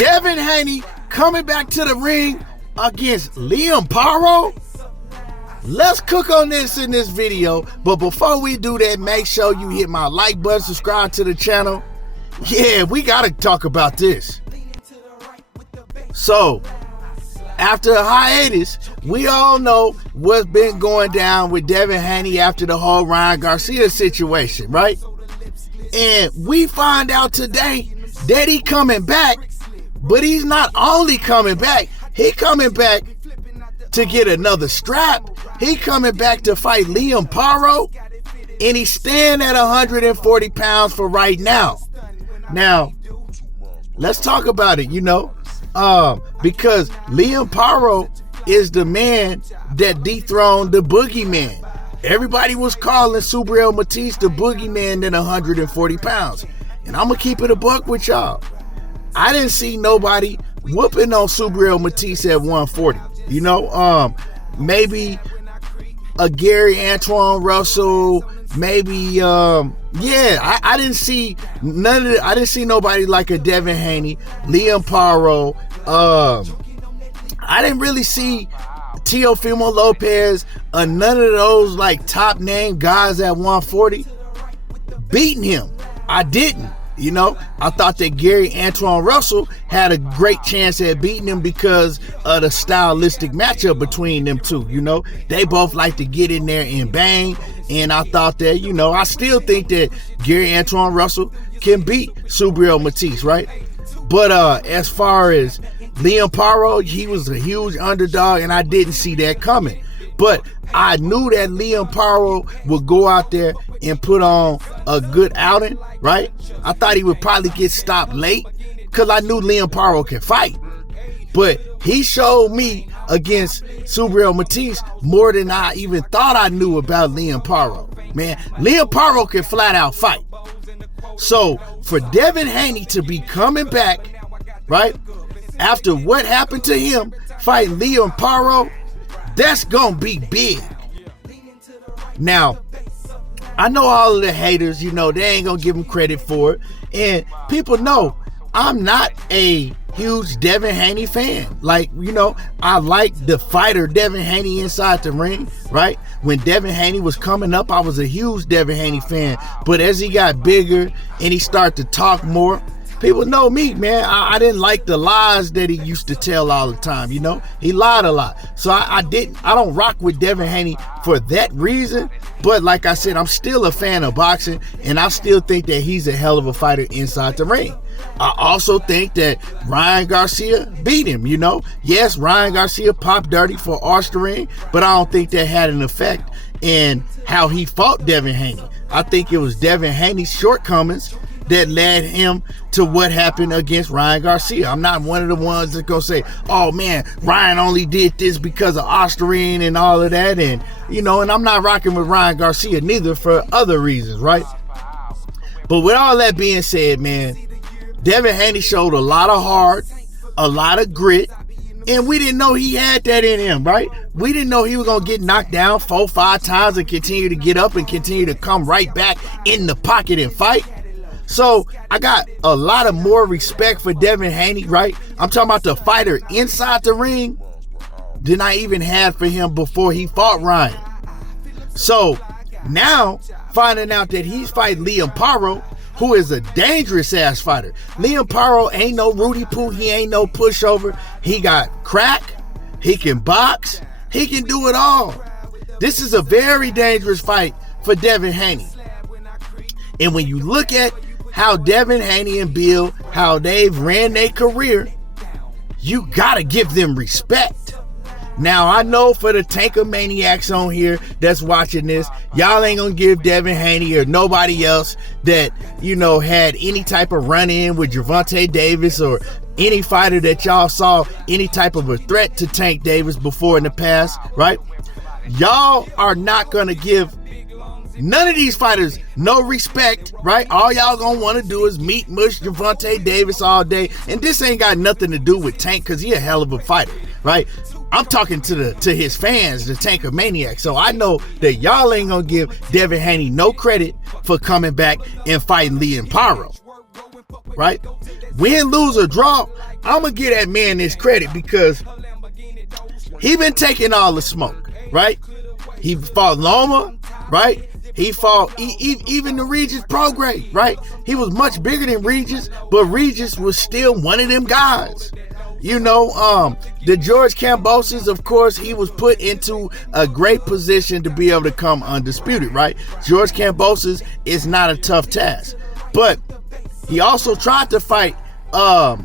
Devin Haney coming back to the ring against Liam Paro. Let's cook on this in this video, but before we do that, make sure you hit my like button, subscribe to the channel. Yeah, we gotta talk about this. So, after a hiatus, we all know what's been going down with Devin Haney after the whole Ryan Garcia situation, right? And we find out today that he coming back, but he's not only coming back, he coming back to get another strap. He coming back to fight Liam Paro, and he's staying at 140 pounds for right now. Now, let's talk about it, because Liam Paro is the man that dethroned the boogeyman. Everybody was calling Subriel Matisse the boogeyman at 140 pounds. And I'm going to keep it a buck with y'all. I didn't see nobody whooping on Subriel Matisse at 140. Maybe a Gary Antoine Russell, maybe I didn't see none of it. I didn't see nobody like a Devin Haney, Liam Paro. I didn't really see Teofimo Lopez, none of those like top name guys at 140 beating him. I didn't. I thought that Gary Antoine Russell had a great chance at beating him because of the stylistic matchup between them two. They both like to get in there and bang. And I thought that, I still think that Gary Antoine Russell can beat Subriel Matisse, right? But as far as Liam Paro, he was a huge underdog, and I didn't see that coming. But I knew that Liam Paro would go out there and put on a good outing, right? I thought he would probably get stopped late because I knew Liam Paro can fight. But he showed me against Subriel Matisse more than I even thought I knew about Liam Paro. Man, Liam Paro can flat out fight. So for Devin Haney to be coming back, right, after what happened to him, fighting Liam Paro, that's gonna be big. Now, I know all of the haters, they ain't gonna give him credit for it. And people know I'm not a huge Devin Haney fan. I like the fighter Devin Haney inside the ring, right? When Devin Haney was coming up, I was a huge Devin Haney fan. But as he got bigger and he started to talk more, people know me, man. I didn't like the lies that he used to tell all the time, He lied a lot. So I don't rock with Devin Haney for that reason. But like I said, I'm still a fan of boxing, and I still think that he's a hell of a fighter inside the ring. I also think that Ryan Garcia beat him, Yes, Ryan Garcia popped dirty for off the ring, but I don't think that had an effect in how he fought Devin Haney. I think it was Devin Haney's shortcomings that led him to what happened against Ryan Garcia. I'm not one of the ones that go say, oh man, Ryan only did this because of Osterine and all of that. And, and I'm not rocking with Ryan Garcia neither for other reasons, right? But with all that being said, man, Devin Haney showed a lot of heart, a lot of grit, and we didn't know he had that in him, right? We didn't know he was going to get knocked down 4-5 times and continue to get up and continue to come right back in the pocket and fight. So I got a lot of more respect for Devin Haney, right? I'm talking about the fighter inside the ring than I even had for him before he fought Ryan. So now finding out that he's fighting Liam Paro, who is a dangerous ass fighter. Liam Paro ain't no Rudy Poo. He ain't no pushover. He got crack. He can box. He can do it all. This is a very dangerous fight for Devin Haney. And when you look at how Devin Haney and Bill, how they've ran their career, you gotta give them respect. Now, I know for the tanker maniacs on here that's watching this, y'all ain't gonna give Devin Haney or nobody else that, had any type of run-in with Gervonta Davis or any fighter that y'all saw any type of a threat to Tank Davis before in the past, right? Y'all are not gonna give none of these fighters no respect, right? All y'all gonna want to do is meet mush Gervonta Davis all day, and this ain't got nothing to do with Tank because he a hell of a fighter, right? I'm talking to his fans, the Tanker Maniac. So I know that y'all ain't gonna give Devin Haney no credit for coming back and fighting Liam Paro. right? Win, lose, or draw, I'm going to give that man this credit because he been taking all the smoke, right? He fought Loma, right? He fought even the Regis Prograis, right? He was much bigger than Regis, but Regis was still one of them guys. You know, the George Kambosos, of course, he was put into a great position to be able to come undisputed, right? George Kambosos is not a tough task. But he also tried to fight, but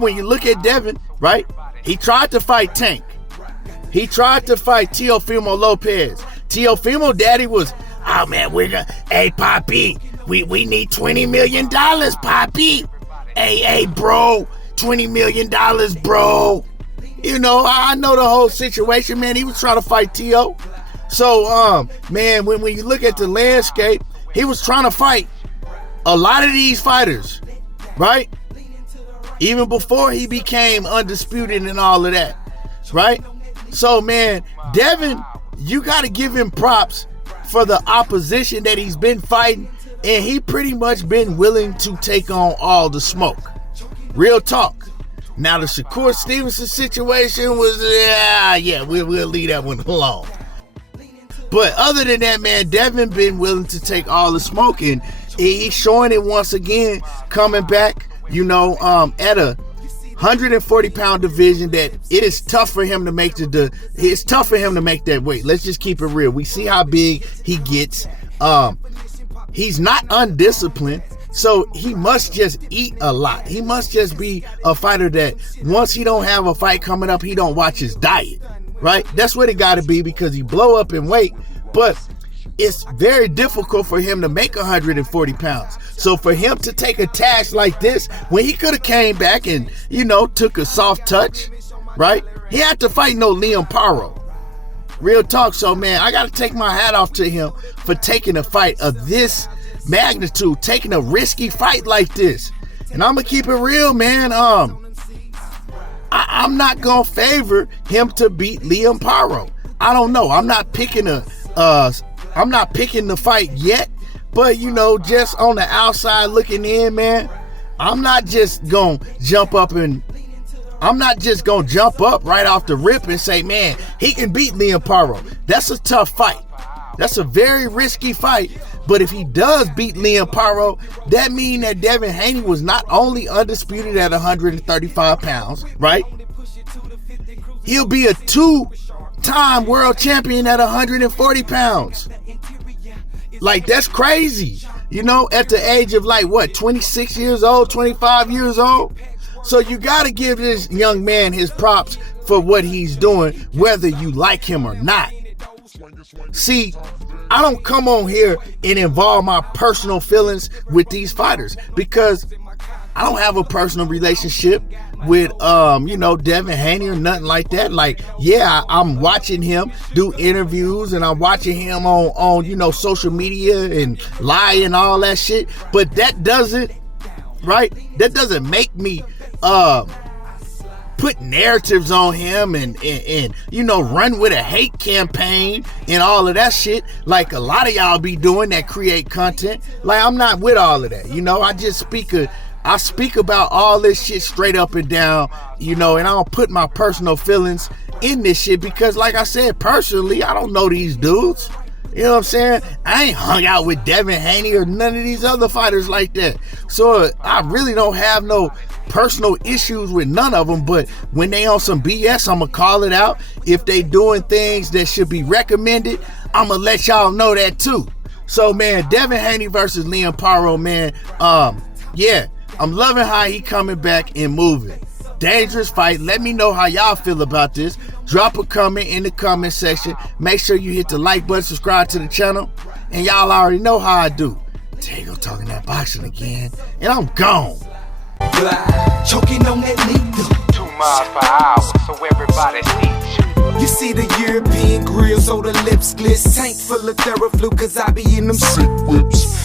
when you look at Devin, right? He tried to fight Tank. He tried to fight Teofimo Lopez. Teofimo daddy was, oh man, hey Poppy, we need $20 million, Poppy. Hey, bro, $20 million, bro. You know, I know the whole situation, man. He was trying to fight Teo. So, man, when you look at the landscape, he was trying to fight a lot of these fighters, right? Even before he became undisputed and all of that, right? So, man, Devin, you got to give him props for the opposition that he's been fighting, and he pretty much been willing to take on all the smoke. Real talk. Now, the Shakur Stevenson situation was, we'll leave that one alone. But other than that, man, Devin been willing to take all the smoke, and he's showing it once again, coming back, you know, at a 140-pound division that it is tough for him to make it's tough for him to make that weight. Let's just keep it real. We see how big he gets. He's not undisciplined, so he must just eat a lot. He must just be a fighter that once he don't have a fight coming up, he don't watch his diet, right? That's what it got to be, because he blow up in weight, but it's very difficult for him to make 140 pounds. So for him to take a task like this, when he could have came back and, you know, took a soft touch, right? He had to fight no Liam Paro. Real talk. So, man, I got to take my hat off to him for taking a fight of this magnitude, taking a risky fight like this. And I'm going to keep it real, man. I'm not going to favor him to beat Liam Paro. I don't know. I'm not picking the fight yet, but, you know, just on the outside looking in, man, I'm not just going to jump up right off the rip and say, man, he can beat Liam Paro. That's a tough fight. That's a very risky fight. But if he does beat Liam Paro, that means that Devin Haney was not only undisputed at 135 pounds, right? He'll be a two-time world champion at 140 pounds. Like, that's crazy. You know, at the age of 26 years old, 25 years old? So you got to give this young man his props for what he's doing, whether you like him or not. See, I don't come on here and involve my personal feelings with these fighters because I don't have a personal relationship with, Devin Haney or nothing like that. Like, yeah, I'm watching him do interviews and I'm watching him on social media and lie and all that shit. But that doesn't make me put narratives on him and run with a hate campaign and all of that shit like a lot of y'all be doing that create content. Like, I'm not with all of that. I speak about all this shit straight up and down, and I don't put my personal feelings in this shit because, like I said, personally, I don't know these dudes. You know what I'm saying? I ain't hung out with Devin Haney or none of these other fighters like that. So I really don't have no personal issues with none of them. But when they on some BS, I'm going to call it out. If they doing things that should be recommended, I'm going to let y'all know that too. So, man, Devin Haney versus Liam Paro, man. I'm loving how he coming back and moving. Dangerous fight. Let me know how y'all feel about this. Drop a comment in the comment section. Make sure you hit the like button, subscribe to the channel, and y'all already know how I do. Tego talking that boxing again, and I'm gone. Choking on that needle. 2 miles per hour, so everybody sees you. You see the European grills, so the lips glitz. Tank full of Theraflu, cause I be in them sick whips.